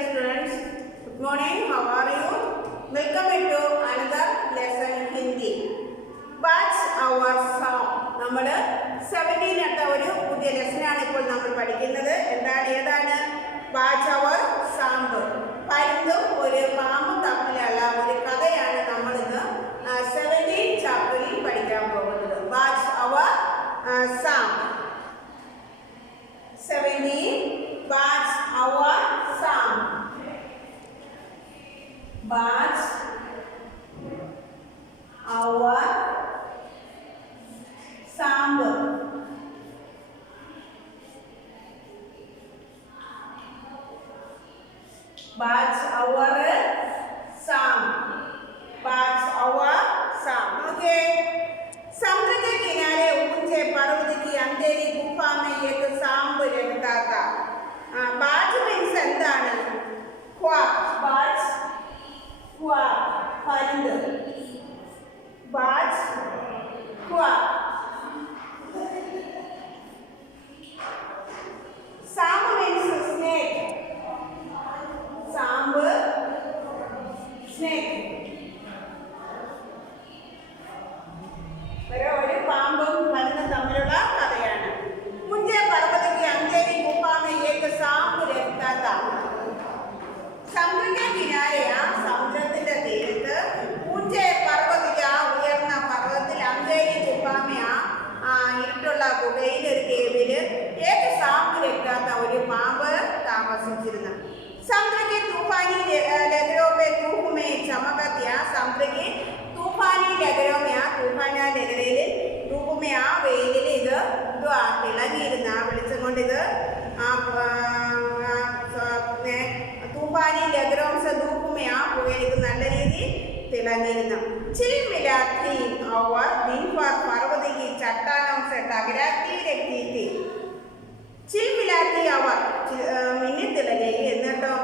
students. Good morning. How are you? Welcome to another lesson Hindi. Batch our song. നമ്മൾ 17 അടുത്ത ഒരു പുതിയ lesson ആണ് ഇപ്പോൾ നമ്മൾ പഠിക്കുന്നത്. ഏതാണ് ബാച്ച് അവർ സാമ്പ്. പരുന്തും ഒരു പാമ്പും തമ്മിലുള്ള ഒരു കഥയാണ് നമ്മൾ ഇന്ന് 17 ചാപ്റ്ററിൽ പഠിക്കാൻ പോകുന്നത്. ബാച്ച് അവർ സാമ്പ്. 17 batch our song. Batch our song. Batch our song. Batch our song. Okay. समुद्र के किनारे ऊंचे पर्वत की अंधेरी गुफा में एक सांप रहता था. बाज मीन्स എന്താണ്? ക്വാക്ക്. ബാജ് ക്വാക്ക് പരുന്ത്. ബാജ് ക്വാക്ക്. സാമ്പ് മീൻസ് സ്നേക്ക്. സാമ്പ് സ്നേക്ക്. ഒരു പാമ്പും പരുന്തും തമ്മിലുള്ള കഥയാണ്. മുഞ്ചെ पर्वत की अंधेरी गुफा में एक सांप रहता था. समुद्र के किनारे സമുദ്രത്തിന്റെ തീരത്ത് ഊഞ്ചെ പർവ്വത ഉയർന്ന പർവ്വതത്തിൽ അന്ധേരി ഗുഫ में ഇരുട്ടുള്ള ഗുഹയിൽ ഒരു കേവില് ഏക സാമ്പ് രക്താത്ത ഒരു പാമ്പ് താമസിച്ചിരുന്നു. समुद्र के तूफानी लहरों में धूप में चमकती. समुद्र के तूफानी लहरों में तूफाना ലഹരയിൽ ധൂപ് में വെയിലിൽ ഇത് തിളങ്ങിയിരുന്ന വെളിച്ചം കൊണ്ട് ഇത് तूफानी लहरों से धूप में പുകയിൽ ഇത് നല്ല രീതിയിൽ തിളങ്ങിയിരുന്നു. चिलमिलाती और दिन पर पर्वत की चट्टानों से टकराती रहती थी. चिलमिलाती അവർ മിന്നി തിളങ്ങി. എന്നിട്ടോ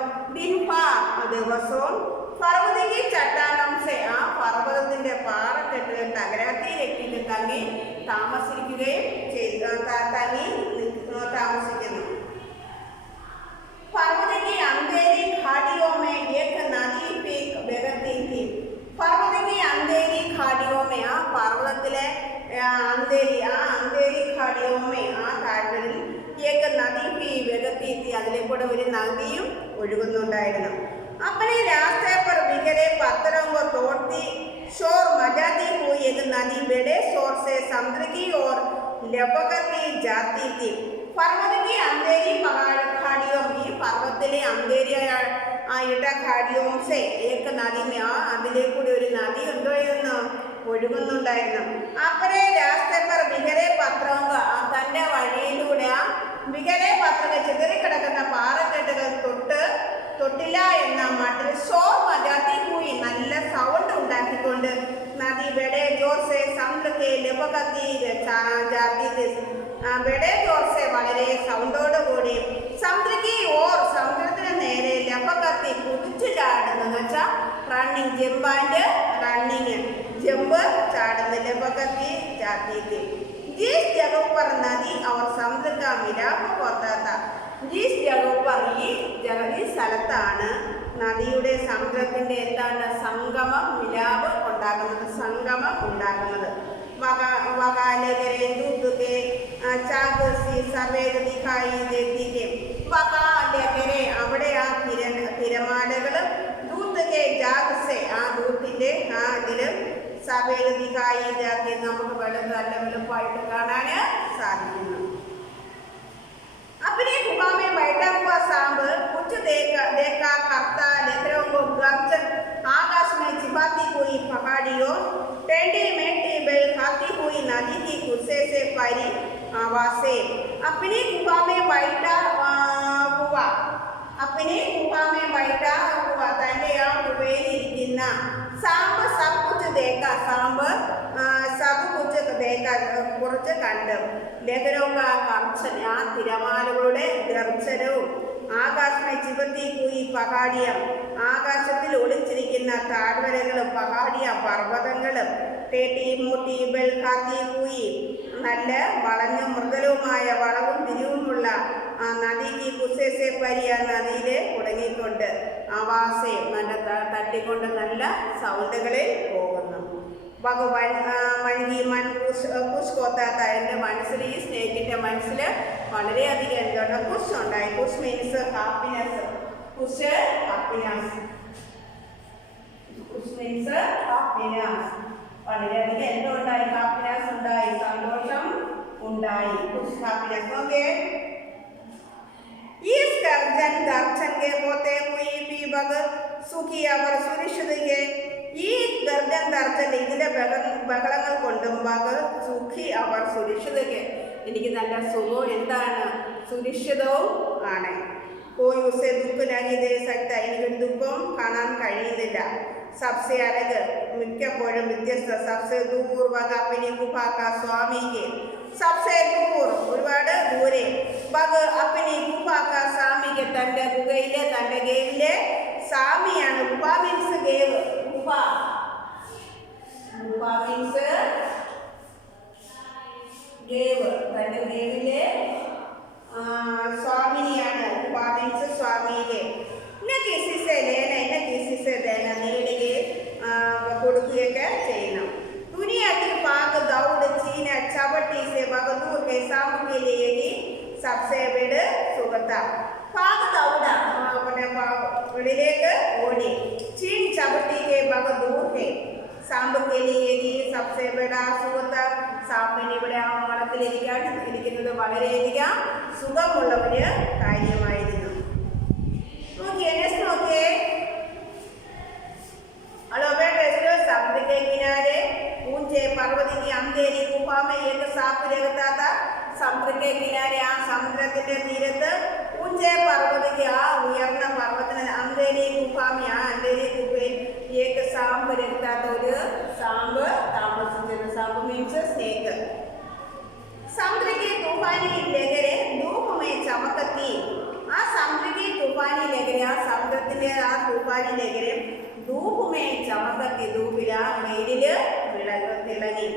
ദിവസവും പർവ്വതയ്ക്ക് ചട്ടാനംസെ പർവ്വതത്തിന്റെ പാറക്കെട്ടുകൾ തകരാത്തി രക്തിയിൽ തങ്ങി താമസിക്കുകയും താമസിക്കുന്നു. पर्वत की अंधेरी घाटियों में एक नदी पे बहती थी. पर्वत की अंधेरी घाटियों में पर्वतത്തിലെ अंधेरी घाटियों में താഴ്വരയിൽ एक नदी पे बहती थी. അതിലേക്കൂടെ ഒരു നദിയും ഒഴുകുന്നുണ്ടായിരുന്നു. अपने रास्ते पर बिखरे पत्थरों को तोड़ती शोर मचाती हुई एक नदी बड़े शोर से समुद्र की ओर लपकती जाती थी. पर्वत की अंधेरी खाड़ियों में पर्वतത്തിലെ അന്ധേരിയായിട്ട് ഖാഡിയോം സെ ഏക നദി അതിലേക്കൂടി ഒരു നദി എന്തായിരുന്നു ഒഴുകുന്നുണ്ടായിരുന്നു. അപ്പറെ രാസ്തെ പർ ബിഗരെ പത്രങ്ക തന്റെ വഴിയിലൂടെ ബിഗരെ പത്രങ്ങൾ ചിതറിക്കിടക്കുന്ന പാറക്കെട്ടുകൾ തൊട്ടില്ല എന്ന മട്ടിൽ ഷോർ മജാത്തി കൂയി നല്ല സൗണ്ട് ഉണ്ടാക്കിക്കൊണ്ട് നദി ബെഡെ ജോർസെ സമുദ്രത്തെ ലപകത്തി ജാതി ബെഡെ ജോർസെ വളരെ സൗണ്ടോടുകൂടി സമുദ്രക്ക് സമുദ്രത്തിന് നേരെ ലപകത്തി കുതിച്ചു ചാടുന്നെന്ന് വെച്ചാൽ റണ്ണിങ് ജമ്പാൻഡ് റണ്ണിങ് ജമ്പ് ചാടുന്ന ലപകത്തി ജാതി. जिस जगह पर नदी और समुद्र का मिलाप होता था. जिस जगह पर ഈ സ്ഥലത്താണ് നദിയുടെ സമുദ്രത്തിന്റെ എന്താണ് സംഗമം മിലാപ് ഉണ്ടാകുന്നത്. സംഗമം ഉണ്ടാകുന്നത്. അവിടെ തിരമാലകളും ദൂതകെ ജാഗ്സെ ദൂത്തിന്റെ ഇതില് സവേദ് ദിഖായി ജാതി നമുക്ക് വളരെ നല്ല വെളുപ്പായിട്ട് കാണാൻ സാധിക്കുന്നു. अपनी गुफा में बैठा हुआ सांप कुछ देखा करता लहरों को गर्जन आकाश में छिपाती हुई पहाड़ियों टेढ़ी मेढ़ी बेल खाती हुई नदी की गुस्से से परी आवाज़ें. अपनी गुफा में बैठा हुआ തൻ്റെ ഗുഹയിലിരിക്കുന്ന സാമ്പ് സബ് കുച്ച് ദേക്ക. സാമ്പ് സബ് കുച്ച് ദേക്ക കുറച്ച് കണ്ട്. ലഹരവും തിരമാലകളുടെ ഗർജനവും ആകാശമേ ചിപത്തി കൂയി പഹാടിയം ആകാശത്തിൽ ഒളിച്ചിരിക്കുന്ന താഴ്വരകളും പഹാടിയ പർവ്വതങ്ങളും ടേട്ടി മൂട്ടി ബെൽ ഹാത്തി കൂയി നല്ല വളഞ്ഞും മൃദുലവുമായ വളവും തിരിവുമുള്ള നദിക്ക് കുസേസെ പരിയ നദിയിലെ കൊണ്ട് ആവാസയും നല്ല തട്ടിക്കൊണ്ട് നല്ല സൗണ്ടുകളിൽ പോകുന്നു. ഭഗവാൻ മൺകീമാൻ കുഷ് കോത്താത്ത എൻ്റെ മനസ്സിൽ ഈ സ്നേഹിൻ്റെ മനസ്സിൽ വളരെയധികം എന്താണ് കുഷ് ഉണ്ടായി. Kush means happiness. Kush happiness. Kush means happiness. വളരെയധികം എന്തുണ്ടായി? ഹാപ്പിനെസ് ഉണ്ടായി, സന്തോഷം ഉണ്ടായി. കുഷ് ഹാപ്പിനെസ്. ഓക്കെ. इस गर्जन दर्शन के होते हुए भी बग सुखी അവർ സുരക്ഷിതയെ. ഈ ഗർജൻ ദർശൻ ഇതിന്റെ ബഹളങ്ങൾ കൊണ്ടും ബഗ് സുഖി അവർ സുരക്ഷിതയെ. എനിക്ക് നല്ല സുഖവും എന്താണ് സുരക്ഷിതവും ആണ്. कोई उसे दुख नहीं दे सकता. എനിക്കൊരു ദുഃഖവും കാണാൻ കഴിയുന്നില്ല. सबसे अलग മിക്കപ്പോഴും വ്യത്യസ്ത. सबसे दूर बग अपनी गुफा का स्वामी के. सबसे दूर ഒരുപാട് ദൂരെ. ബഗ് अपनी गुफा का स्वामी के തന്റെ ഗുഹയിലെ തന്റെ ഗേവിലെ സ്വാമിയാണ്. ഗുഫ മീൻസ് ഗേവ്. ഗുഫ മീൻസ് ഗേവ്. തന്റെ ഗേവിലെ സ്വാമിനിയാണ്. ഗുഫ മീൻസ് സ്വാമിയിലെ. നേടുകയും കൊടുക്കുകയൊക്കെ ചെയ്യണം. ദുനിയാത്തിൽ പാക് ദൗഡ് ചീന ചവട്ടി से बगदूर के शाम के लिए ही सबसे बड़ा सुगता. പാക് ദൗഡ വെളിയിലേക്ക് ഓടി. ചീൻ ചവട്ടി के बगदूर के शाम के लिए ही सबसे बड़ा सुगता. സാമ്പിന് ഇവിടെ ആ വളത്തിലിരിക്കുന്നത് വളരെയധികം സുഖമുള്ള ഒരു കാര്യമായിരുന്നു. നോക്കിയേ, നെക്സ്റ്റ് നോക്കിയേ. समुद्र के किनारे ऊंचे पर्वत की अंधेरी गुफा में एक सांप रहता था. समुद्र के किनारे ആ സമുദ്രത്തിന്റെ തീരത്ത് ഊഞ്ചേ പർവ്വതയ്ക്ക് ആ ഉയർന്ന പർവ്വതത്തിന് അന്ധേരി ഗുഫാമി ആ അന്ധേരി ഗുഫയിൽ ഏക സാമ്പ് രക്താത്ത ഒരു സാമ്പ് താമസിച്ചിരുന്നു. സാമ്പ് മീൻസ് സ്നേക്ക്. समुद्र की तूफानी लहरें धूप में चमकती. ആ समुद्र की तूफानी लहरें ആ സമുദ്രത്തിന്റെ ആ തൂഫാനി ലഹരം धूप में चमकती. धूपिल വെയിലിൽ തിളങ്ങി.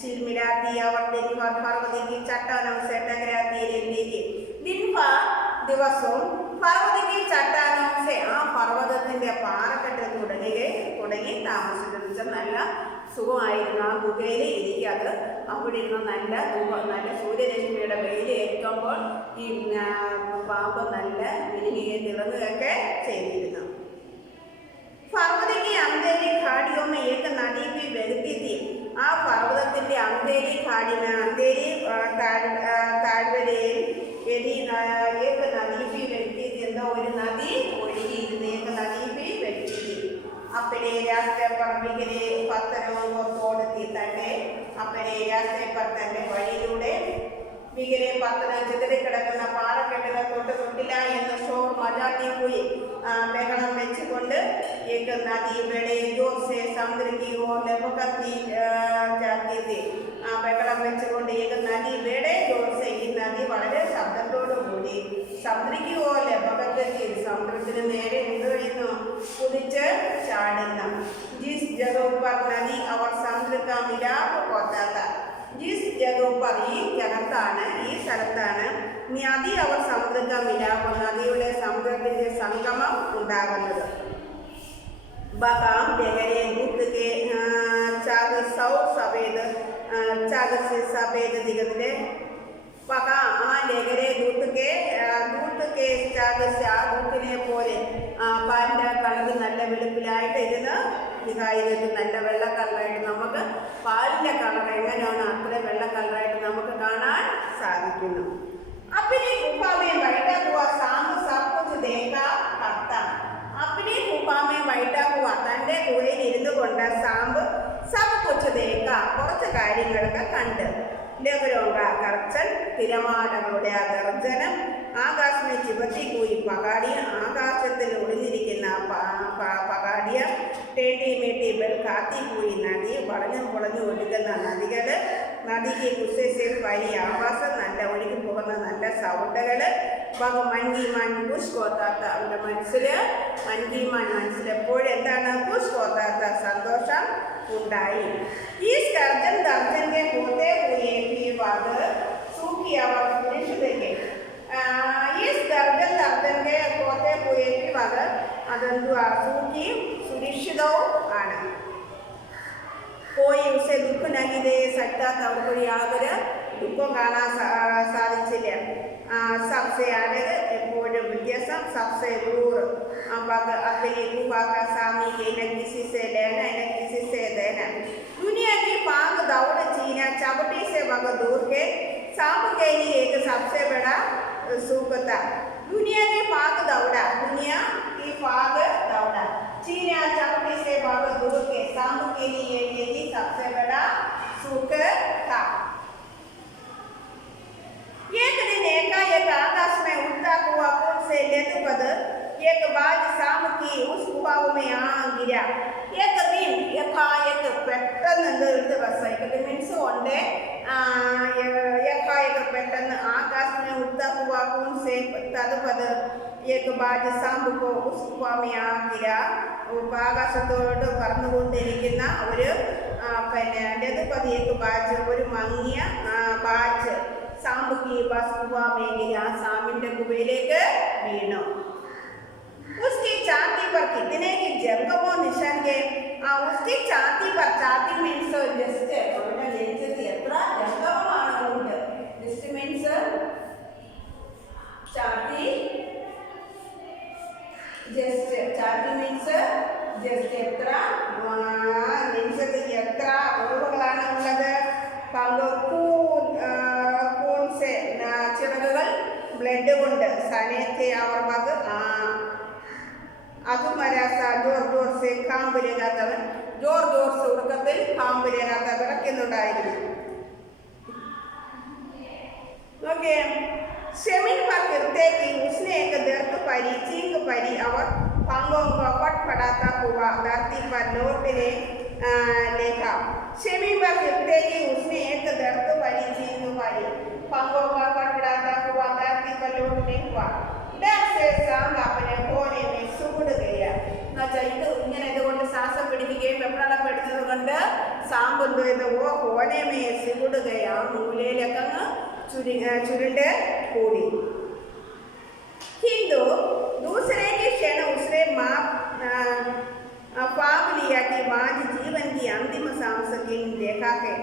ചിൽമിലാത്തി അവർ പർവ്വതിക്ക് ചട്ടാനം से टकराती रहती थी. दिन भर ദിവസവും പർവ്വതിക്ക് ചട്ടാനം से ആ പർവ്വതത്തിന്റെ പാറക്കെട്ട് തുടങ്ങി താമസിച്ചു. നല്ല സുഖമായിരുന്നു ആ ഗുഹയിൽ ഇരിക്കാതെ. അവിടെ ഇരുന്ന് നല്ല സൂര്യരശ്മിയുടെ വെയിൽ ഏൽക്കുമ്പോൾ ഈ പാമ്പ് നല്ല മിനുങ്ങുകയും തിളങ്ങുകയൊക്കെ ചെയ്തിരുന്നു. पर्वत की अंधेरी खाड़ियों में एक नदी भी बहती थी. ആ പർവ്വതത്തിന്റെ അന്ധേരി ഖാടി അന്ധേരി താഴ്വരയിൽ एक नदी भी बहती थी. എന്തോ ഒരു നദി ഒഴുകിയിരുന്നു. एक नदी भी बहती थी. अपने रास्ते पर बिखरे पत्थरों को तोड़ती. തന്റെ अपने रास्ते पर തന്റെ വഴിയിലൂടെ बिगड़े पत्थर ചിതറിക്കിടക്കുന്ന പാറക്കെട്ടുകൾ തൊട്ടില്ല എന്ന് ഷോർ മജാത്തി പോയി ബഹളം വെച്ചുകൊണ്ട് एक नदी बड़े जोर से समुद्र की ओर लपकती जाती थी. ബഹളം വെച്ചുകൊണ്ട് एक नदी बड़े जोर से ഈ നദി വളരെ ശബ്ദത്തോടുകൂടി സമുദ്രക്ക് ഓർ ലപകത്തി സമുദ്രത്തിന് നേരെ എന്തുകഴിയുന്നു കുതിച്ച് ചാടുന്ന. ജിസ് ജഗഹ पर नदी और समुद्र का मिलाप होता था. ജിസ് ജഗഹ पर ഈ ജഗത്താണ് ഈ സ്ഥലത്താണ് നദി അവർ സമുദ്ര മിലാപ നദിയുടെ സമുദ്രത്തിന്റെ സംഗമം ഉണ്ടാകുന്നത്. ബഹാം ബഹരെ ദൂത് के चाग सौ सफेद चाग से सफेद दिखते. പകാ ആ ലഹരെ ദൂത്ത് കെ ചാഗ് से ആ ദൂത്തിനെ പോലെ പാലിൻ്റെ കളർ നല്ല വെളുപ്പിലായിട്ട് ഇരുന്ന് ഇതായിരുന്നു. നല്ല വെള്ള കളറായിട്ട് നമുക്ക് പാലിൻ്റെ കളർ എങ്ങനെയാണ് അത്ര വെള്ള കളറായിട്ട് നമുക്ക് കാണാൻ സാധിക്കുന്നു. अपनी गुफा में बैठा हुआ सांप सब कुछ देखा करता. अपनी गुफा में बैठा हुआ തൻ്റെ ഗുഹയിൽ ഇരുന്നു കൊണ്ട് സാമ്പ് സബ് കുച്ച് ദേക്ക കുറച്ച് കാര്യങ്ങളൊക്കെ കണ്ട്. ലഘുരോഗ കർച്ചൻ തിരമാലകളുടെ ആ ഗർജനം ആകാശമേ ചിവത്തി കൂയി പകാടിയ ആകാശത്തിൽ ഒളിഞ്ഞിരിക്കുന്ന പകാടിയ ടേട്ടി മേട്ടി ബൽ കാത്തി കൂയി നദി വളഞ്ഞു ഒഴുകുന്ന നദികൾ നദിക്ക് കുസേസേ വരി ആവാസം നല്ല ഒഴുകി പോകുന്ന നല്ല സൗണ്ടുകൾ മൻകീമാൻ കുഷ് കോത്താത്ത അവൻ്റെ മൻകീമാൻ മനസ്സിലെപ്പോഴും എന്താണ് കുഷ് കോത്താത്ത സന്തോഷം ഉണ്ടായി. ഈ ഗർജൻ ദർജന്റെ പോത്തെ हुए भी वग सूखी आवाज सुनिश्चित है. इस गर्जन दर्जन के होते हुए भी वग അതെന്തുവാ സൂഖിയും സുരക്ഷിതവും ആണ്. കോയി ഉസെ ദുഃഖ നഹിതേ സറ്റാത്ത അവർക്കൊരു യാതൊരു ദുഃഖം കാണാൻ സാധിച്ചില്ല. സബ്സെ അഴക് എപ്പോഴും വ്യത്യാസം സബ്സെ ദൂർ अपने गुफा का सामने के न किसी से लेना न किसी से देना. दुनिया की पांग दौड़ चीना चपटी से वह दूर के सांप के लिए एक सबसे बड़ा सुख था. दुनिया की पांग दौड़ा दुनिया की पांग दौड़ा चीना चपटी से वह दूर के सांप के लिए यही सबसे बड़ा सुख था. एक दिन एकाएक आकाश में उड़ता हुआ पुल से लटपट एक बाज शाम की उस गुफा में आ गिरा. एक दिन एकाएक പെട്ടെന്ന് ദിവസം മീൻസ് ഉണ്ട് एकाएक പെട്ടെന്ന് आकाश में उड़ता हुआ पुल से लटपट एक बाज शाम को उस गुफा में आ गिरा. ആകാശത്തോട് പറന്നുകൊണ്ടിരിക്കുന്ന ഒരു ലതുപതി एक बाज ഒരു മങ്ങിയ ബാജ് സാമ്പുക്കി ബസ് ഗുഫ മേഖല സാമിന്റെ ഗുഹയിലേക്ക് വീണു. उसकी छाती पर कितने की जंगमो निशान के उसकी छाती पर छाती मीन्स जस्ट അവരുടെ നെഞ്ചത്ത് എത്ര ജംഗമമാണ് ഉണ്ട്. ജസ്റ്റ് മീൻസ് छाती ജസ്റ്റ് छाती മീൻസ് ജസ്റ്റ് എത്ര നെഞ്ചത്ത് എത്ര മുറിവുകളാണ് ഉള്ളത്. ചിറകുകൾ ബ്ലഡ് കൊണ്ട് സനയത്തെ അവർ വക അതുമരാസ ജോർ ജോർ സെ കാമ്പ് രകാത്തവൻ ജോർ ജോർ സെ ഉറക്കത്തിൽ കാമ്പ് രകാത്ത വിറയ്ക്കുന്നുണ്ടായിരുന്നു. ഓക്കെ ഷെമിൻ पर गिरते कि उसने एक दर्द परी चींग परी और पांगों को फटफटाता हुआ धरती पर लौटने देखा. ഷെമിൻ पर गिरते कि उसने एक दर्द परी चींग परी पांगों को फटफटाता हुआ धरती पर लौटने हुआ. डर से सांग अपने कोने में सुगड़ गया. എന്നുവെച്ചാൽ ഇത് ഇങ്ങനെ ഇതുകൊണ്ട് ശ്വാസം പിടിക്കുകയും വെപ്രാളം പിടിച്ചത് കൊണ്ട് സാമ്പ് എന്തോ ചെയ്ത് കോനമേ സുഗുടുകയാ മൂലയിലൊക്കെ അങ്ങ് ചുരുണ്ട് കൂടി. किंतु दूसरे के क्षण उसने पाप लिया कि बाज जीवन की अंतिम सांस की देखा है.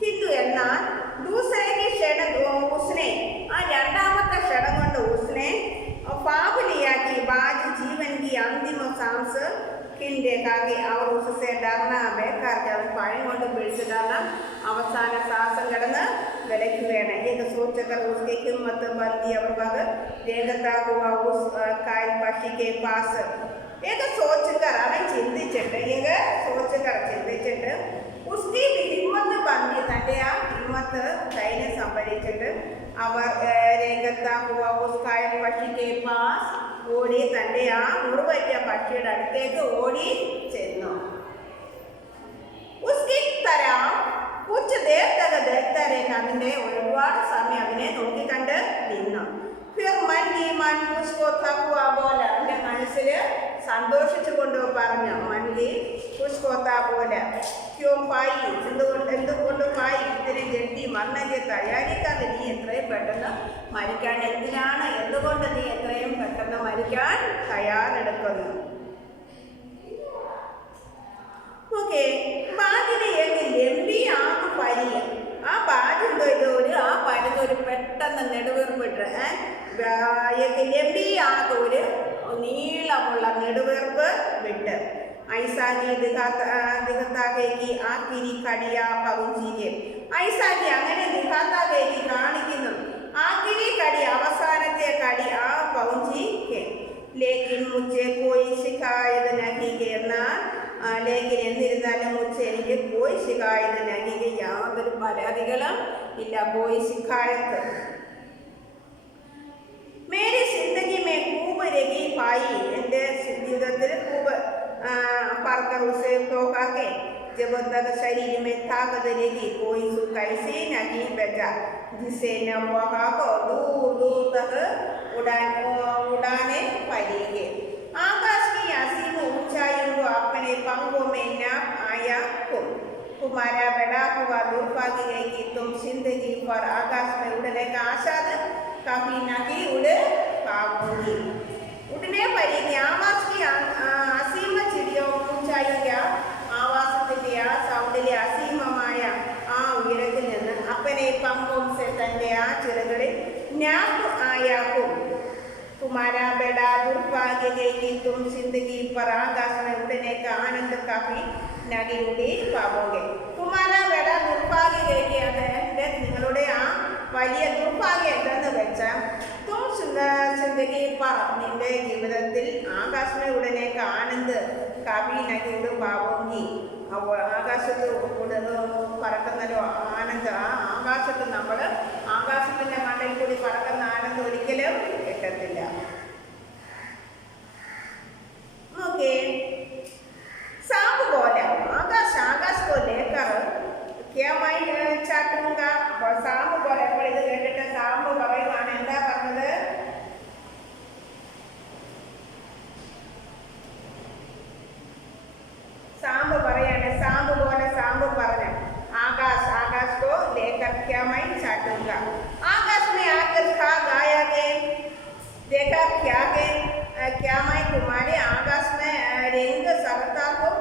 किंतु എന്നാൽ दूसरे के क्षण उसने ആ രണ്ടാമത്തെ ക്ഷണം കൊണ്ട് उसने पाप लिया कि बाज जीवन की अंतिम सांस किन देखा कि और उससे डरना बेकार के पाയം കൊണ്ട് പിടിച്ചിട്ടാണ് അവസാന ശ്വാസം കിടന്ന് വിലക്കുകയാണ്. एक सोचकर उसके हिम्मत बंदी और वह देखता हुआ उस कायल पक्षी के पास एक सोचकर അവൻ ചിന്തിച്ചിട്ട് उसकी हिम्मत बंदी തൻ്റെ ആ ഹിമ്മത്ത് ധൈര്യം സംഭരിച്ചിട്ട് അവർ രംഗത്താ हुआ उस कायल पक्षी के पास ഓടി തൻ്റെ ആ മുറിവറ്റ പക്ഷിയുടെ അടുത്തേക്ക് ഓടി ചെന്നു. उसकी तरह कुछ देर तक देखता रहा. അതിൻ്റെ ഒരുപാട് സമയം അതിനെ നോക്കിക്കണ്ട് നിന്നു. फिर मन ही मन उसको था हुआ बोला. എൻ്റെ മനസ്സിൽ സന്തോഷിച്ചു കൊണ്ട് പറഞ്ഞു. मन ही उसको था बोला क्यों पाई എന്തുകൊണ്ട് പായി ഇതിനെ ജഡ്ഡി മരണത്തെ തയ്യാറിക്കാതെ നീ എത്രയും പെട്ടെന്ന് മരിക്കാൻ എന്തുകൊണ്ട് നീ എത്രയും പെട്ടെന്ന് മരിക്കാൻ തയ്യാറെടുക്കുന്നു. ഓക്കെ ബാജിനെ ലംബി ആകു പരി ആ ബാജ് എന്തോ ഇത് ആ പരുന്നൊരു പെട്ടെന്ന് നെടുവീർപ്പിട്ട് ലംബി ആകെ ഒരു നീളമുള്ള നെടുവീർപ്പ് വിട്ട് ഐസാജി ദിഗത്താകേക്ക് ആ കിരി കടിയ പകുഞ്ചിക്ക് ഐസാജി അങ്ങനെ ദിഗത്താകേക്ക് കാണിക്കുന്നു. ആ കിരി കടി അവസാനത്തെ കടി ആ പൗഞ്ചിക്ക്. ലേക്കിൻ മുച്ചെ കോയി ശിക്കായത് നഗിക്ക് എന്നാൽ ലേക്കിൻ എന്നിരുന്നാലും മുച്ച എനിക്ക് കോയി ശിക്കായത് നഗിക്ക് യാതൊരു പരാതികളും ഇല്ല. കോയി ശിക്കായത്ത് മേരി സിന്ദഗി മേ കൂബ് രഗി പായി എൻ്റെ ജീവിതത്തിൽ കൂബ് പറക്കർ ഉസേ തോക്കാക്കെ जब तक शरीर में ताकत रहेगी कोई सुख ऐसे नहीं बचा जिसे न वहाँ को दूर दूर तक उड़ाने पड़ेंगे. आकाश की असीम ऊंचाइयों को अपने पंखों में न आया तुम्हारा बड़ा हुआ दुर्भाग्य है कि तुम जिंदगी पर आकाश में उड़ने का आशा कभी नहीं उड़ पाओगी. उड़ने पड़ेगी. आकाश की बेड़ा दुर्भाग्य गई तुम जिंदगी पर आकाश में उड़ने का आनंद काफी नगी उड़ी पाओगे. तुम्हारा बेड़ा दुर्भाग्य गई अതെ നിങ്ങളുടെ ആ വലിയ ദുർഭാഗ്യം എന്തെന്ന് വെച്ചാൽ തും जिंदगी पर നിന്റെ ജീവിതത്തിൽ ആകാശമേ ഉടനെ ആനന്ദ് കാവി നഗിയോട് പാവോങ്കി ആകാശത്ത് പറക്കുന്നൊരു ആനന്ദ് ആ ആകാശത്ത് നമ്മൾ ആകാശത്തിൻ്റെ മണ്ടയിൽ കൂടി പറക്കുന്ന ആനന്ദ് ഒരിക്കലും കിട്ടത്തില്ല. ഓക്കെ सांप बोला आकाश को लेकर क्या मैं चाटूंगा. सांप बोले അപ്പോൾ ഇത് കേട്ടിട്ട് സാമ്പ് പറയുവാണ് എന്താ പറഞ്ഞത്? सांप പറയാണ് सांप बोले सांप പറഞ്ഞു आकाश को लेकर क्या मैं चाटूंगा. आकाश में आकर खा गाया के देखा क्या मैं तुम्हारे आकाश में रेंग सकता हूँ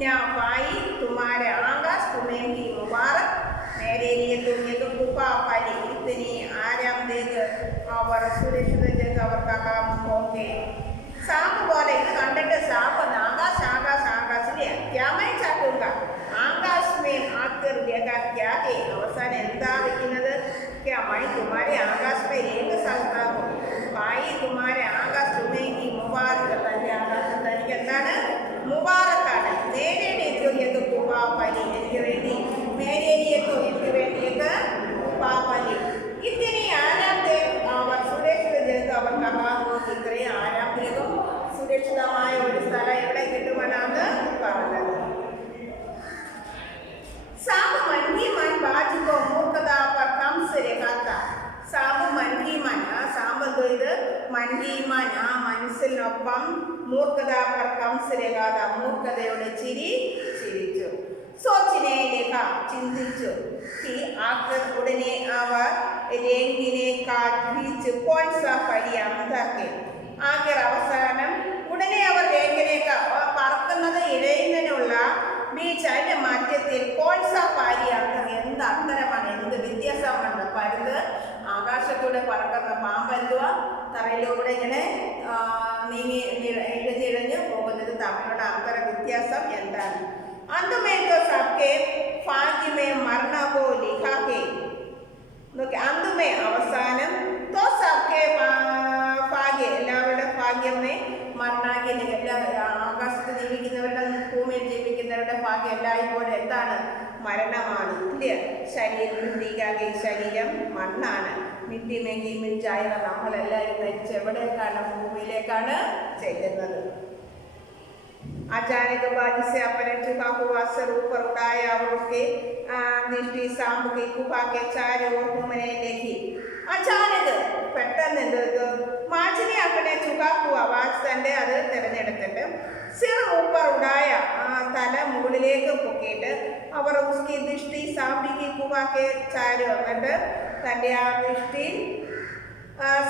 ना भाई. तुम्हारे आकाश तुम्हें की मुबारक मेरे लिए तुम एक कृपा पाली इतनी आरामदेह और सुरक्षित जगह और का काम होंगे. सांप बोले ഇത് കണ്ടിട്ട് സാപ്പ് ആകാശിലെ क्या मैं चाहूंगा आकाश में आकर देखा क्या है. അവസാനം എന്താ വെക്കുന്നത്? क्या मैं तुम्हारे आकाश में रेंग सकता हूँ भाई तुम्हारे आकाश तुम्हें की मुबारक. തന്റെ ആകാശം തനിക്ക് എന്താണ്? മുബാറക്കാണ്. मेरे लिए तो एक कृपा पाली എനിക്ക് വേണ്ടി मेरे लिए तो എനിക്ക് വേണ്ടി एक कृपा पाली इतनी आरामदेह और सुरक्षित जगह അവർ കഹാമോ. ഇത്രയും ആരാമദേഹവും സുരക്ഷിതമായ ഒരു സ്ഥലം എവിടെ കിട്ടുമെന്നാണ് പറഞ്ഞത്. सांप मन ही मन बाज को मूर्खता पर कम से रेखाता. सांप मन ही मन सांप ഇത് മൻഹീമൻ ആ മനസ്സിനൊപ്പം മൂർഖത पर कम से रेखाता മൂർഖതയുടെ ചിരിച്ചു. सोचने लगा चिंतिച്ചു कि आकर उड़ने അവർ रेंगिने का बीच कौन सा पड़ी अंदर के. ആകെ അവസാനം ഉടനെ അവർ രേഖിനേക്ക് പറക്കുന്നത് ഇഴയുന്നതിനുള്ള ബീച്ച് അതിൻ്റെ മധ്യത്തിൽ കോൺസ പാരി അന്തർ എന്ത് അന്തരമാണ് എന്ത് വ്യത്യാസമാണ്. പരുത് ആകാശത്തൂടെ പറക്കുന്ന പാമ്പന്തുവ തറയിലൂടെ ഇങ്ങനെ നീങ്ങി ഇഴഞ്ഞിഴഞ്ഞ് പോകുന്നത് തമ്മിലുള്ള അന്തര വ്യത്യാസം എന്താണ്? അന്തമേ तो सबके भाग्य में मरना हो लिखा है. അന്തമേ അവസാനം तो सबके ഭാഗ്യ എല്ലാവരുടെ ഭാഗ്യമേ മരണാക്കി ആകാശത്ത് ജീവിക്കുന്നവരുടെ ഭൂമിയിൽ ജീവിക്കുന്നവരുടെ ഭാഗ്യം എല്ലായ്പ്പോഴും എന്താണ്? മരണമാണ്. ഇല്ല ശരീരം ശരീരം മണ്ണാണ്. മിട്ടിമെങ്കിൽ മിഞ്ചായ നമ്മളെല്ലാവരും മരിച്ച് എവിടേക്കാണ്? ഭൂമിയിലേക്കാണ് ചെല്ലുന്നത്. अचानक बाजी से अपने झुका हुआ सर ऊपर उड़ाया और उसके दृष्टि सांप की गुफा के चारों ओर घूमने लगी. അചാനക് പെട്ടെന്ന് എന്ത് മാച്ചിനെ അക്കടെ ചുകാക്കുക വാച്ച് തൻ്റെ അത് തിരഞ്ഞെടുത്തിട്ട് സിർ ഊപ്പർ ഉടായ തല മുകളിലേക്ക് പൊക്കിയിട്ട് അവർ ഉസ്കി ദൃഷ്ടി സാമ്പിക്ക് കുവാക്കെ ചാരു എന്നിട്ട് തൻ്റെ ആ ദൃഷ്ടി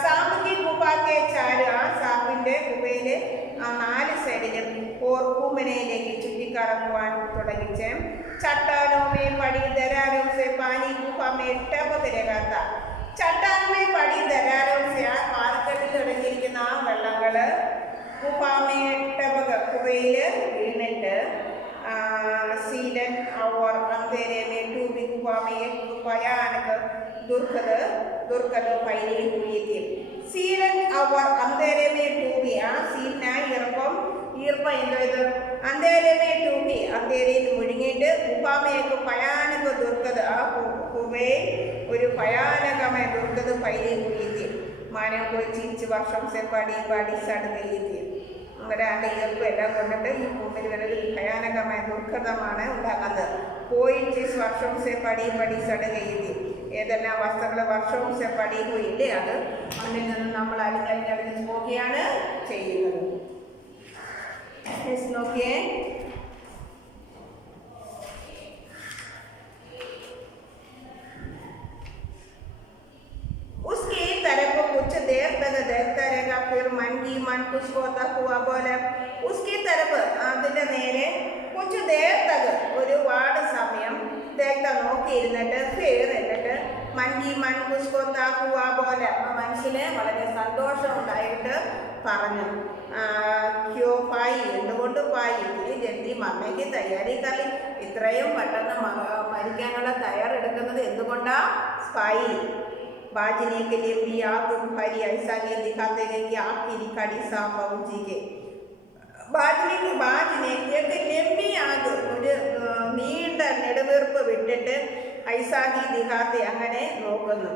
സാമ്പിക്ക് കുവാക്കെ ചാരു ആ സാമ്പിൻ്റെ കുവയിലെ ആ 4 സൈഡിലും ഓർക്കൂമനയിലേക്ക് ചുറ്റിക്കറങ്ങുവാൻ തുടങ്ങിച്ച് ചട്ടാനോമേ പടി ദരാരോ സെ പാനി ഗുഫമേ ടപക രകാത്ത. ചട്ടാനമേ പടി ദരാരോ സെ ആ പാറക്കെട്ടിൽ തുടങ്ങിയിരിക്കുന്ന ആ വെള്ളങ്ങൾ ഗുഫാമേ ടപക കുവയിൽ വീണിട്ട് सीलन और अंधेरे में डूबी गुफा में एक भयानक दुर्गंध फैली हुई थी. सीलन और अंधेरे में डूबी सीलना ഈർപ്പം എന്തോ അന്ധേരമേ ടൂബി അന്ധേരയിൽ മുഴുങ്ങിയിട്ട് ഗുഫാമയൊക്കെ ഭയാനക ദുർഗത ആ ഗുഫയെ ഒരു ഭയാനകമായ ദുർഗത ഫൈലി हुई മാനവ പോയി ചിരിച്ച് വർഷം സെ പടി സട് ഗയി थी. അങ്ങനെ അതിൻ്റെ ഈർപ്പം എല്ലാം കൊണ്ടിട്ട് ഈ ഭൂമിയിൽ വരെ ഭയാനകമായ ദുർഗതമാണ് ഉണ്ടാകുന്നത്. പോയി ചിസ് വർഷം സെ പടി സട് ഗയി थी. ഏതെല്ലാം വസ്തുക്കൾ വർഷവും സെ പടി പോയില്ലേ അത് മണ്ണിൽ നിന്ന് നമ്മൾ അലിഞ്ഞ് പോവുകയാണ് ചെയ്യുന്നത്. നോക്കിയേ उसकी तरफ कुछ देर तक देखता रहेगा फिर मन की मन कुछ होता हुआ बोले उसकी तरफ അതിൻ്റെ നേരെ कुछ देर तक ഒരുപാട് സമയം देखता നോക്കിയിരുന്നിട്ട് फिर എന്നിട്ട് मन की मन कुछ होता हुआ बोले മനസ്സിന് വളരെ സന്തോഷം ഉണ്ടായിട്ട് പറഞ്ഞു. ക്യോ പായി, എന്തുകൊണ്ട് പായി, ഇനി ജൽദി മമ്മയ്ക്ക് തയ്യാറി കളി, ഇത്രയും പെട്ടെന്ന് മരിക്കാനുള്ള തയ്യാറെടുക്കുന്നത് എന്തുകൊണ്ടാ സ്പായി. बाजने के लिए भी आग भारी ऐसा के दिखाते हैं कि आग की कड़ी सा पहुंची के ബാജിനെ ലെമ്പി ആഗ്, ഒരു നീണ്ട നെടുവീർപ്പ് വിട്ടിട്ട് ഐസാഹി ദിഹാത്തെ അങ്ങനെ നോക്കുന്നു.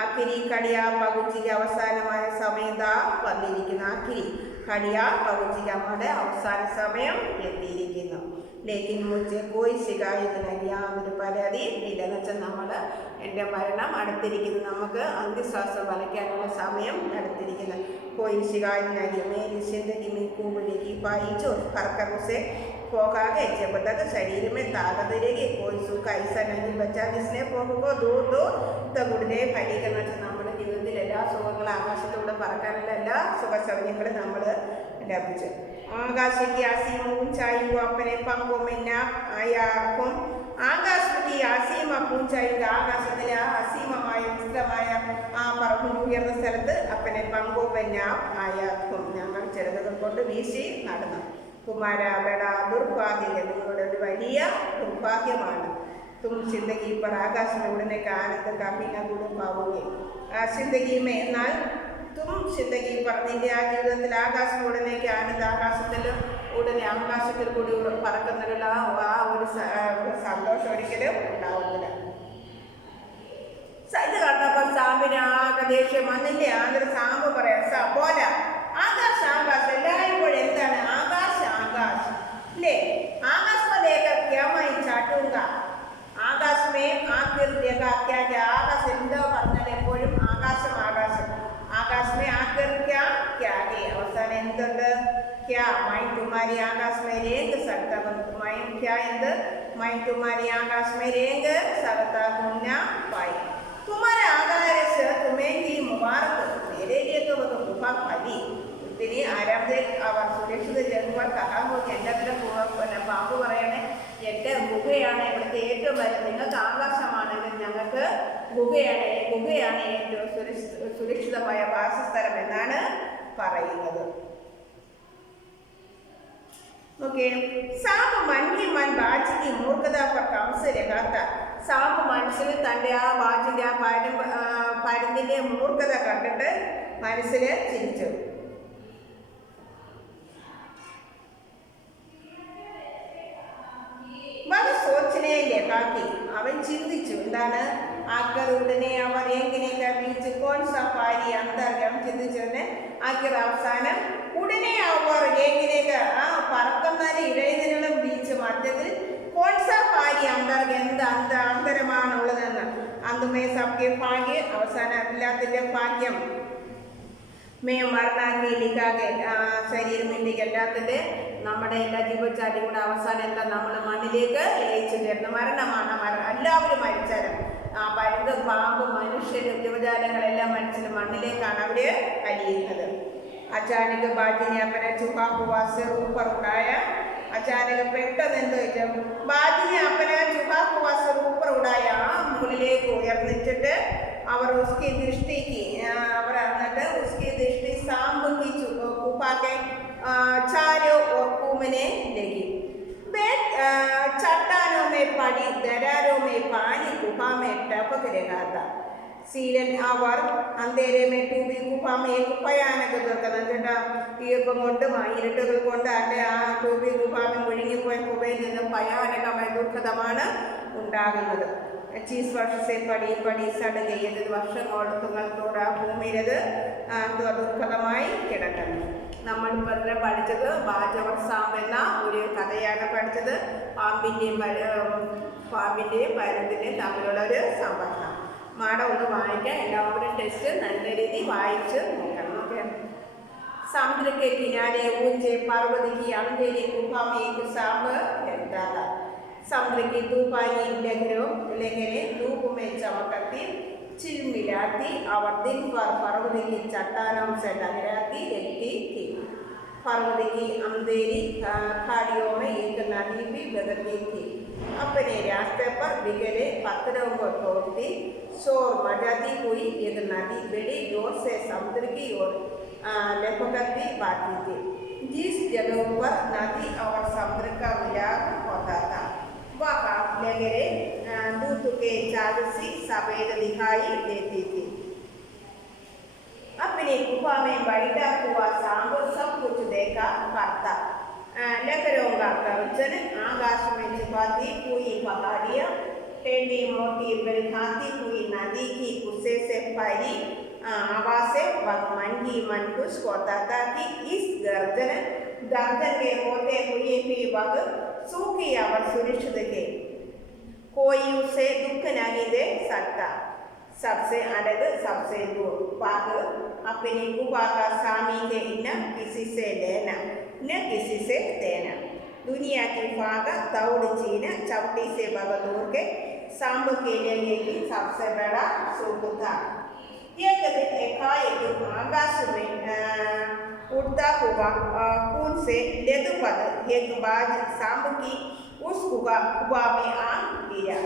ആക്കിരി കടിയ പകുച്ചിക്ക് അവസാനമായ സമയത വന്നിരിക്കുന്നു. ആക്കിരി കടിയ പകുച്ചിക്ക് നമ്മുടെ അവസാന സമയം എത്തിയിരിക്കുന്നു. ലേക്കിൻ മുझे कोई शिकायत नहीं, യാതൊരു പരാതിയും ഇല്ലെന്ന് വെച്ചാൽ നമ്മൾ എൻ്റെ മരണം അടുത്തിരിക്കുന്നു, നമുക്ക് അന്ത്യശ്വാസം വലിക്കാനുള്ള സമയം അടുത്തിരിക്കുന്നു. कोई शिकायत नहीं, मेरी जिंदगी में खूब लिखी पाई जो करकर उसे फोकागे जब तक शरीर में ताकत रहेगी, कोई सुख ऐसा नहीं बचा जिसने फोक को दूर दूर തകുടേ ഭരിക്കുന്ന വെച്ചാൽ നമ്മുടെ ജീവിതത്തിൽ എല്ലാ സുഖങ്ങളും ആകാശത്തൂടെ പറക്കാനുള്ള എല്ലാ സുഖസൗകര്യങ്ങളും നമ്മൾ ലഭിച്ചു. ആകാശിക്ക് അസീമ ഊഞ്ചായി അപ്പനെ പങ്കുമെന്ന ആയാർക്കും ആകാശിക്ക് അസീമ പൂഞ്ചായി, ആകാശത്തിലെ ആ അസീമമായ വിസ്തമായ ആ പറമ്പ് ഉയർന്ന സ്ഥലത്ത് അപ്പനെ പങ്കുമെന്ന ആയാർക്കും ഞങ്ങൾ ചെറുതുകൾ കൊണ്ട് വീശി നടന്നു. കുമാര ബട ദുർഭാഗ്യം, നിങ്ങളുടെ ഒരു വലിയ ദുർഭാഗ്യമാണ്. तुम जिंदगी पर आकाश में उड़ने का आनंद काफी न गुण पाओगे. जिंदगी में എന്നാൽ തും ജിന്ദഗി പറഞ്ഞതിൻ്റെ ആ ജീവിതത്തിൽ ആകാശം ഉടനേക്ക് ആനന്ദ, ആകാശത്തിൽ ഉടനെ ആകാശത്തിൽ കൂടി പറക്കുന്നതിലുള്ള ആ ഒരു സന്തോഷം ഒരിക്കലും ഉണ്ടാവുന്നില്ല. ഇത് കണ്ടപ്പോൾ സാമ്പിന് ആകെ ദേഷ്യം വന്നില്ലേ? ആന്തരം സാമ്പ് പറയാം പോലെ ആകാശം ആകാശം എല്ലായ്പ്പോഴും എന്താണ് ആകാശം ആകാശം അല്ലേ? ആകാശത്തിലേക്ക് ക്യാമായി ചാട്ടുക, ആകാശമേ ആക്കിർ ദേഖാ ക്യാ ക്യാ, ആകാശം എന്തോ പറഞ്ഞാൽ എപ്പോഴും ആകാശം ആകാശം, ആകാശമേ ആക്കിർ ക്യാ ക്യാ ഗേ, അവസാനം എന്തുണ്ട്? ക്യാ മൈ തുമാരി ആകാശമേ രേങ്ക് സകത മൈ ക്യാ എന്ത് മൈ തുമാരി ആകാശമേ രേങ്ക് സകത മുന്ന പായി, തുമാരെ ആകാശ തുമേങ്കി മുബാറക് മേരെ ലിയെ तो वो गुफा खाली ഇത്തിരി ആരാമത്തെ അവർ സുരക്ഷിത ജന്മ കഹാമോക്ക് എല്ലാത്തിനും പാമ്പ് പറയണേ എൻ്റെ ഗുഹയാണ് ഇവിടുത്തെ ഏറ്റവും വലിയ, നിങ്ങൾക്ക് ആകാശമാണെങ്കിൽ ഞങ്ങൾക്ക് ഗുഹയാണ് ഏറ്റവും സുരക്ഷിതമായ വാസസ്ഥലം എന്നാണ് പറയുന്നത്. ഓക്കെ, സാബ് മൻഹി മൻ ബാജിക്ക് മൂർഖത പർ കംസ് രഹാത്ത, സാബ് മനസ്സിൽ തൻ്റെ ആ ബാജിൻ്റെ ആ പരുന്തിൻ്റെ മൂർഖത കണ്ടിട്ട് മനസ്സിൽ ചിരിച്ചു. കാക്കി അവൻ ചിന്തിച്ചു, എന്താണ് ആക്കർ ഉടനെ അവർ എങ്ങനെയൊക്കെ ബീച്ച് കോൺസാരി അന്തർഗം ചിന്തിച്ചതിന് ആക്കർ അവസാനം ഉടനെ അവർ എങ്ങനെയൊക്കെ ആ പറക്കുന്നതിന് ഇഴയുന്നതിനുള്ള ബീച്ച് മധ്യത്തിൽ കോൺസാരി അന്തർഗം എന്ത് അന്തരമാണുള്ളതെന്ന് അന്തുമേ സബ്കെ ഭാഗ്യ, അവസാനം എല്ലാത്തിൻ്റെ ഭാഗ്യം മേ മരണാക്കി ലിഖാകെ, ശരീരമില്ലേക്ക് എല്ലാത്തിൻ്റെ നമ്മുടെ എല്ലാ ജീവചാരിയും കൂടെ അവസാനം എന്താ നമ്മൾ മണ്ണിലേക്ക് ലയിച്ചു ചേർന്ന് മരണമാണ്. എല്ലാവരും മരിച്ചാലും ആ പരുന്ത് പാമ്പ് മനുഷ്യരും ജീവജാലങ്ങളെല്ലാം മരിച്ചിട്ട് മണ്ണിലേക്കാണ് അവർ അലിയുന്നത്. അച്ചാനക് ബാജിനെ അപ്പനെ ചുഹാപ്പുവാസ് ഊപ്പറുണ്ടായ, അച്ചാനക് പെട്ടെന്ന് എന്ത് വെച്ചാൽ ബാജിനെ അപ്പനെ ചുഹാപ്പുവാസ് ഊപ്പറുണ്ടായ ആ മുകളിലേക്ക് ഉയർന്നിച്ചിട്ട് അവർ ഉസ്കി ദൃഷ്ടിക്ക് അവർ എന്നിട്ട് ഉസ്കി ദൃഷ്ടി സാമ്പ് की गुफा के चारों और घूमने लगी. वे चट्टानों में पड़ी दरारों में पानी गुफा में टपक रहा था. सीलन അവർ अंधेरे में डूबी गुफा में एक भयानक दुर्गंधം, ഈർപ്പം കൊണ്ടും ഇരുട്ടുകൾ കൊണ്ട് അല്ലെ ആ ഡൂബി ഗുഫാമിൽ മുഴുങ്ങിപ്പോയ ഗുഹയിൽ നിന്ന് ഭയാനകമായ ദുർഗന്ധമാണ് ഉണ്ടാകുന്നത്. 25 वर्ष से पड़ी पड़ी सड़ गई, വർഷങ്ങളോടത്തുങ്ങളോട് ആ ഭൂമിയിലത് ദുർഘടമായി കിടക്കുന്നു. നമ്മൾ ഇപ്പം പഠിച്ചത് ബാജവർ സാമ്പ് എന്ന ഒരു കഥയാണ് പഠിച്ചത്. പാമ്പിൻ്റെയും പരുന്തിൻ്റെയും തമ്മിലുള്ള ഒരു സംഭാഷണം. മാഡം ഒന്ന് വായിക്കാൻ എല്ലാവരും ടെസ്റ്റ് നല്ല രീതിയിൽ വായിച്ച് നോക്കണം. ഓക്കെ, समुद्र के किनारे ऊंचे पर्वत की अंधेरी गुफा में एक सांप रहता था. समुद्र की तूफानी लहरें धूप में चमकती चिलमिलाती और दिन पर पर्वत की चट्टानों से टकराती रहती थी. पर्वत की अंधेरी खाड़ियों में एक नदी भी बहती थी. अपने रास्ते पर बिखरे पत्थरों को तोड़ती शोर मचाती हुई एक नदी बड़ी जोर से समुद्र की ओर लेपकती बाती थी, जिस जगह पर नदी और समुद्र का मिलाप होता था वहाँ लहरें दूध के चादर सी सफेद दिखाई देती थी। अपनी गुफा में बैठा हुआ सांब सब कुछ देखा करता। लहरों का गर्जन, आकाश में छिपाती हुई पहाड़ियाँ, टेढ़ी मोटी बलखाती हुई नदी की गुस्से से फैली आवाज़ें वह मन ही मन खुश होता था कि इस गर्जन के होते हुए भी वह सूखी और सुरक्षित है, कोई उसे दुख नहीं दे सकता। सबसे अलग सबसे दूर वह अपनी गुफा का स्वामी है, न किसी से लेना न किसी से देना। दुनिया की फाग दौड़ चीना चवटी से वह दूर के सांब के लिए ही सबसे बड़ा सुख था। एक दिन एकाएक आकाश में उड़ता हुआ खून से लथपथ एक बाज सांब की उस गुफा में आ गिरा।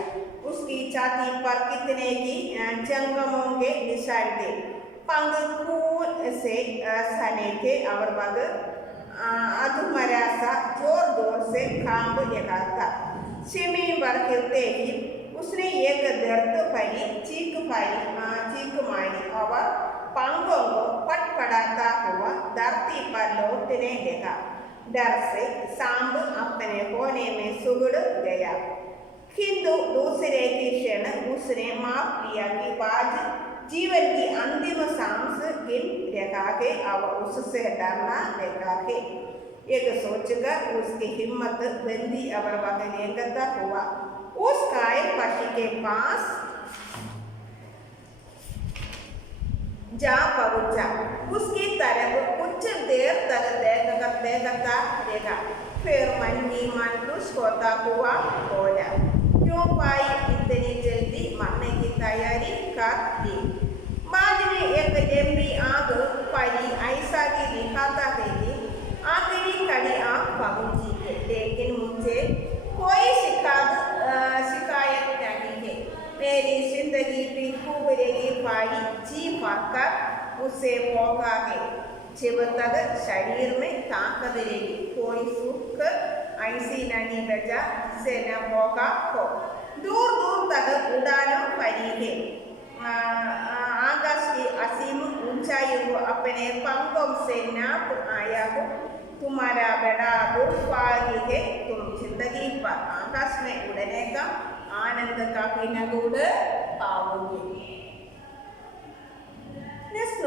उसकी छाती पर कितने की जंगमों के निशान थे, पंख खून से सने थे और वह अधमरा सा जोर जोर से कांप रहा था। जमीन पर गिरते ही उसने एक दर्द भरी चीख मारी और पंखों को पटपटाता हुआ धरती पर लौटने लगा। डर से सांब अपने कोने में सुगड़ गया, किंतु दूसरे की क्षण उसने माफ किया कि बाज जीवन की अंतिम सांस गिन रखा है और उससे डरना लगा है। एक सोचकर उसकी हिम्मत बंदी और वह लेंगता हुआ उस कायर पक्षी के पास जा पहुंचा। उसकी तरफ कुछ देर तक देखता रहा, फिर मन ही मन खुश होता हुआ बोला, क्यों भाई इतनी जल्दी मरने की तैयारी कर ली? बाज ने एक लंबी आग पड़ी ऐसा कि दिखाता है कि आखिरी कड़ी आग पहुंची है, लेकिन मुझे कोई शिकायत नहीं है। मेरी जिंदगी भी खूब रही भाई, जी भरकर उसे भोगा है। जब तक शरीर में ताकत रही कोई सुख ऐसी नहीं बचा जिसे न भोगा हो। दूर दूर तक उड़ानों भरी है, आकाश की असीम ऊंचाई को अपने पंखों से नाप आया हो। तुम्हारा बड़ा दुर्भाग्य है, तुम जिंदगी पर आकाश में उड़ने का आनंद कभी न उड़ पाओगे।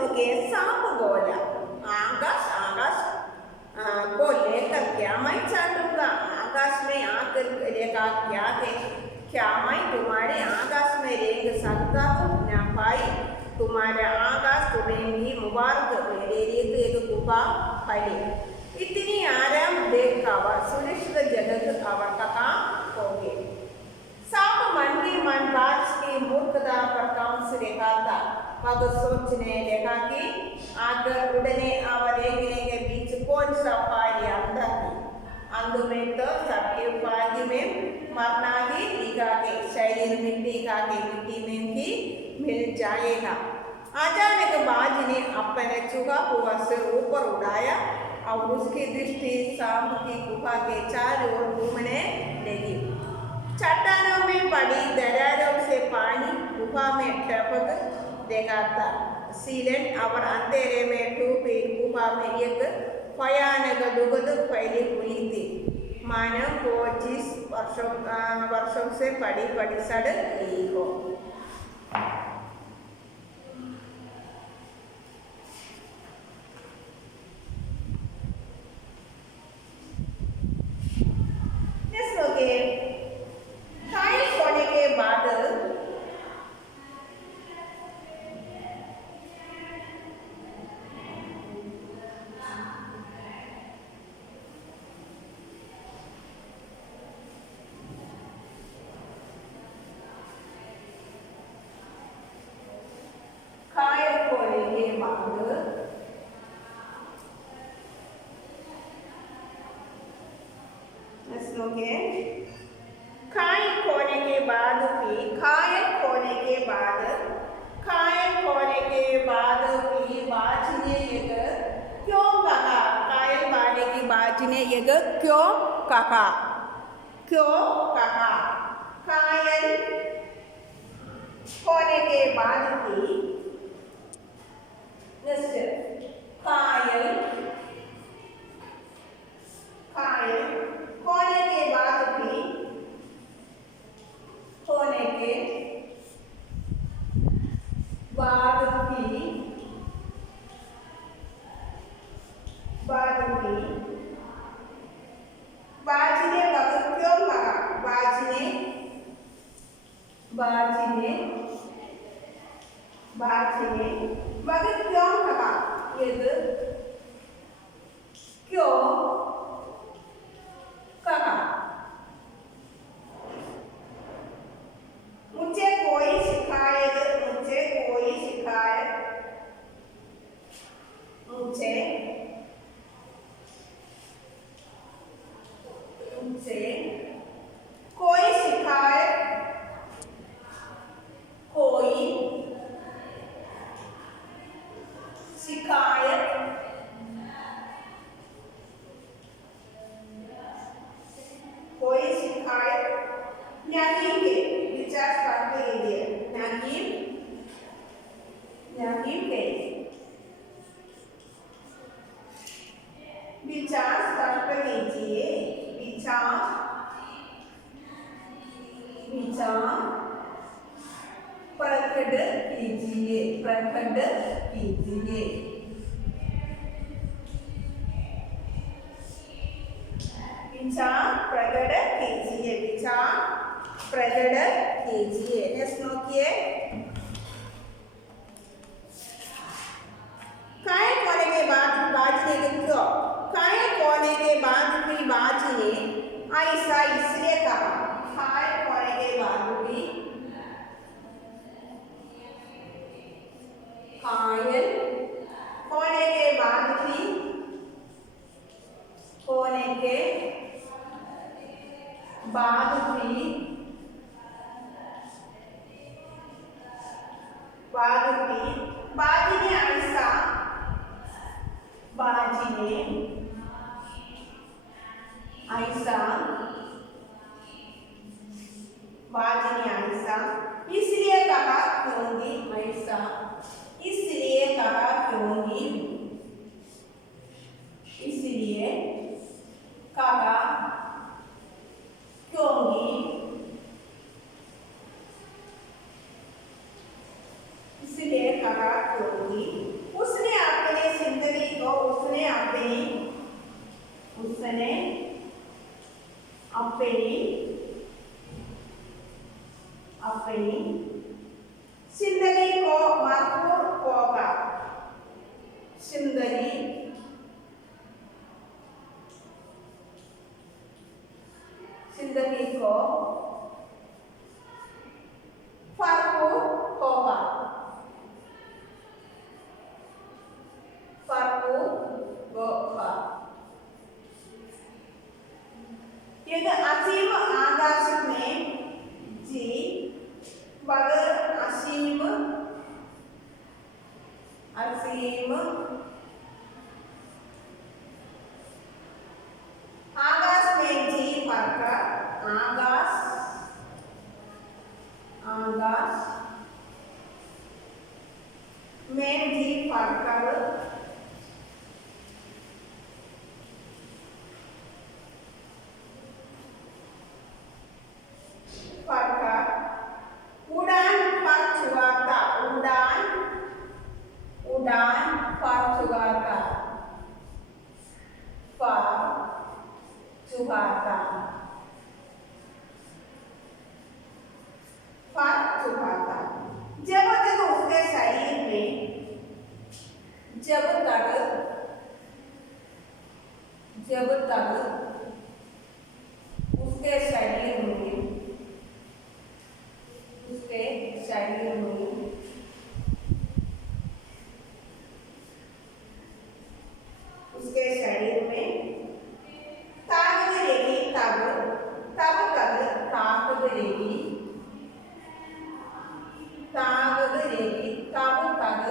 के सांप बोला, आकाश को लेकर क्या मैं चाटूंगा? आकाश में आकर रेखा क्या है? क्या मैं तुम्हारे आकाश में रेंग सकता हूँ? न भाई, तुम्हारा आकाश तुम्हें भी मुबारक, मेरे लिए तो एक गुफा फैले। इतनी आराम देखकर सुरक्षित जगह और कहाँ होगे? सांप मन ही मन बाज की मूर्खता पर कंस रहा था। वह सोचने लगा कि आकर उड़ने और रेंगने के बीच कौन सा फायदा अंदर थी। अंत में तो सबके भाग्य में मरना ही लिखा के, शरीर मिट्टी का के मिट्टी में ही मिल जाएगा। अचानक बाज ने अपने चुगा हुआ सिर ऊपर उड़ाया और उसकी दृष्टि सांप की गुफा के चारों ओर घूमने लगी। चट्टानों में पड़ी दरारों से पानी गुफा में टपक रहा था। सीलन और अंधेरे में डूबी गुफा में एक भयानक दुर्गंध फैली हुई थी, मानो को जिस वर्षों से पड़ी सड़ रही हो। खाए खोने के बाद भी बाज ने एक बाज ने यग क्यों कहा, क्यों कहा। घायल होने के बाद भी, घायल घायल होने के बाद भी, होने के बाद भी, बाद भी बाज ने वह क्यों कहा, बाज ने वह क्यों कहा, यह क्यों कहा। मुझे कोई शिकायत, मुझे कोई शिकायत, मुझे कोई शिकायत, कोई शिकायत, कोई शिकायत नहीं है। विचार करते लीजिए, नहीं है। विचार करते लीजिए, विचार प्रकट कीजिए, प्रकट कीजिए। विचार प्रकट कीजिए, विचार प्रकट कीजिए। नेक्स्ट नोटिए, घायल होने के बाद बाज ने क्यों, घायल होने के बाद भी बाज ने ऐसा इसलिए कहा, घायल होने के बाद भी, घायल होने के बाद भी, होने के बाद भी, बाजी ने ऐसा, बाजी ने ऐसा, बाजी ने ऐसा इसलिए कहा क्योंकि, ऐसा इसलिए कहा क्योंकि, इसलिए कहा क्योंकि, इसलिए कहा क्योंकि उसने अपनी जिंदगी को, उसने अपनी जिंदगी को मधुर होगा, जिंदगी को भरपूर होगा, भरपूर होगा। यदि असीम आकाश में जी, बगैर असीम, आकाश में जी भरकर, आकाश में जी भरकर, उड़ान पर चुगाता, उड़ान पर चुगाता, चुगाता, जब तक उसके शरीर में, जब तक उसके शरीर में, उसके शरीर में ताकत रहेगी, तब तक ताकत रहेगी, तब तक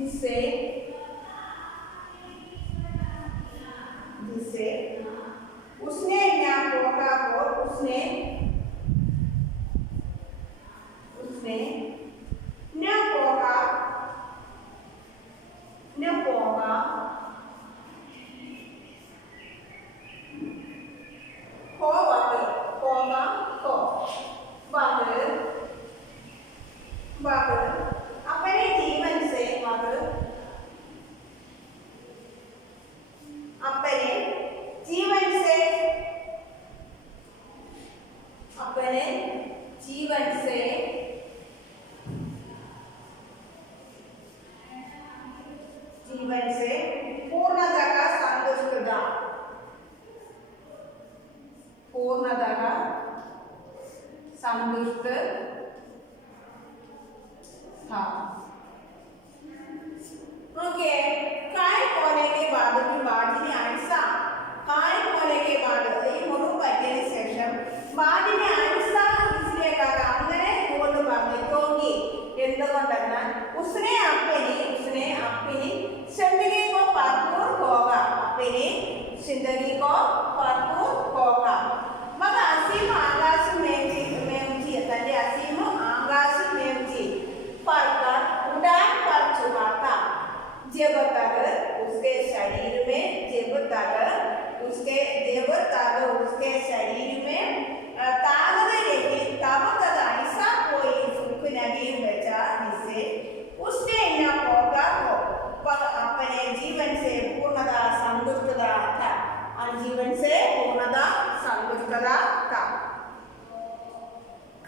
जिसे उसने न होगा को उसने न होगा हो होगा हो वह अपने जीवन से पूर्णता का संतुष्ट था। ओके, काय होने के बाद भी बाढ़िने ऐसा काय होने के बाद ഈ മുറിവ് പറ്റിയതിന് ശേഷം ബാഡിനെ ऐसा इसलिए कहा അങ്ങനെ കൊണ്ട് പറഞ്ഞു क्योंकि എന്തുകൊണ്ടെന്നാൽ उसने अपनी जिंदगी को भरपूर होगा अपनी जिंदगी को भरपूर होगा मग असीम आकाश में जी तന്റെ असीम आकाश में जी पर उड़ान पर चुका था जब तक उसके शरीर में ताकत रही तब तक ऐसा कोई सुख नहीं बचा जिससे उसने न होगा हो वह अपने जीवन से पूर्णता संतुष्टता था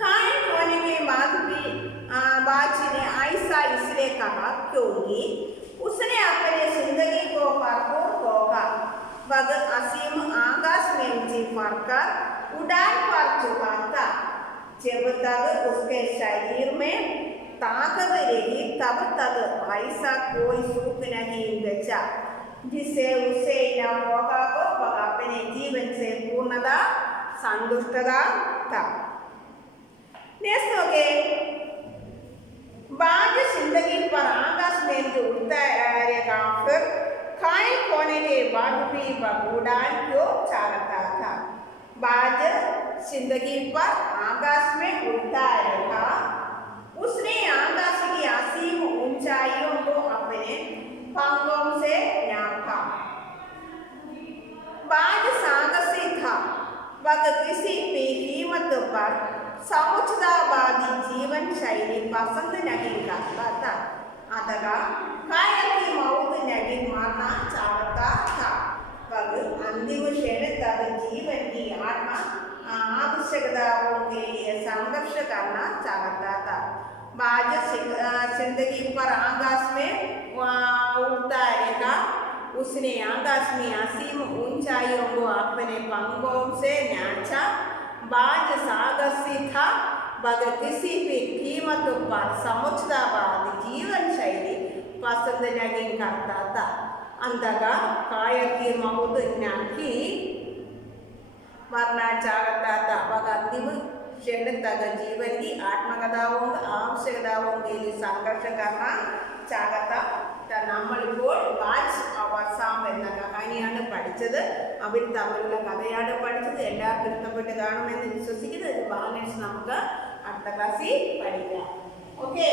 कायम होने के बाद भी बाजी ने ऐसा इसलिए कहा क्योंकि उसने अपने जिंदगी को भरपूर होगा वह असीम आकाश में जी भरकर उड़ान पर चुका था जब तक उसके शरीर में ताकत रही तब तक ऐसा कोई सुख नहीं बचा जिससे उसे न होगा को वह अपने जीवन से पूर्णता संतुष्टता था। नेक्स्ट ओके, बाज जिंदगी पर आकाश में जो उड़ता रहेगा फिर कायल होने के बाद भी वह उड़ान क्यों चाहता था। बाज जिंदगी पर आकाश में उड़ता रहेगा उसने आकाश की असीम ऊंचाइयों को अपने पंखों से नापा। बाज साहसी था वह किसी भी कीमत पर समुचितवादी जीवन शैली पसंद नहीं करता था अतः कायल की मौत नहीं मारना चाहता था वह अंतिम क्षण तक जीवन की आवश्यकताओं के लिए संघर्ष करना चाहता था। बाज जिंदगी पर आकाश में उड़ता रहेगा उसने आकाश में असीम ऊंचाइयों को अपने पंखों से नाचा। बाज साहसी था वह किसी भी कीमत पर समुचितवादी जीवन शैली पसंद नहीं करता था अंतः कायल की मौत नहीं मरना चाहता था वह अंतिम क्षण तक जीवन की आत्मकथाओं आवश्यकताओं के लिए संघर्ष करना चाहता था। നമ്മളിപ്പോൾ ബാജ് അവസാം എന്ന കഹാനിയാണ് പഠിച്ചത്. അവർ തമ്മിലുള്ള കഥയാണ് പഠിച്ചത്. എല്ലാവർക്കും ഇഷ്ടപ്പെട്ട് കാണുമെന്ന് വിശ്വസിക്കുന്നു. ബാലൻസ് നമുക്ക് അടുത്ത ക്ലാസ്സിൽ പഠിക്കാം. ഓക്കെ.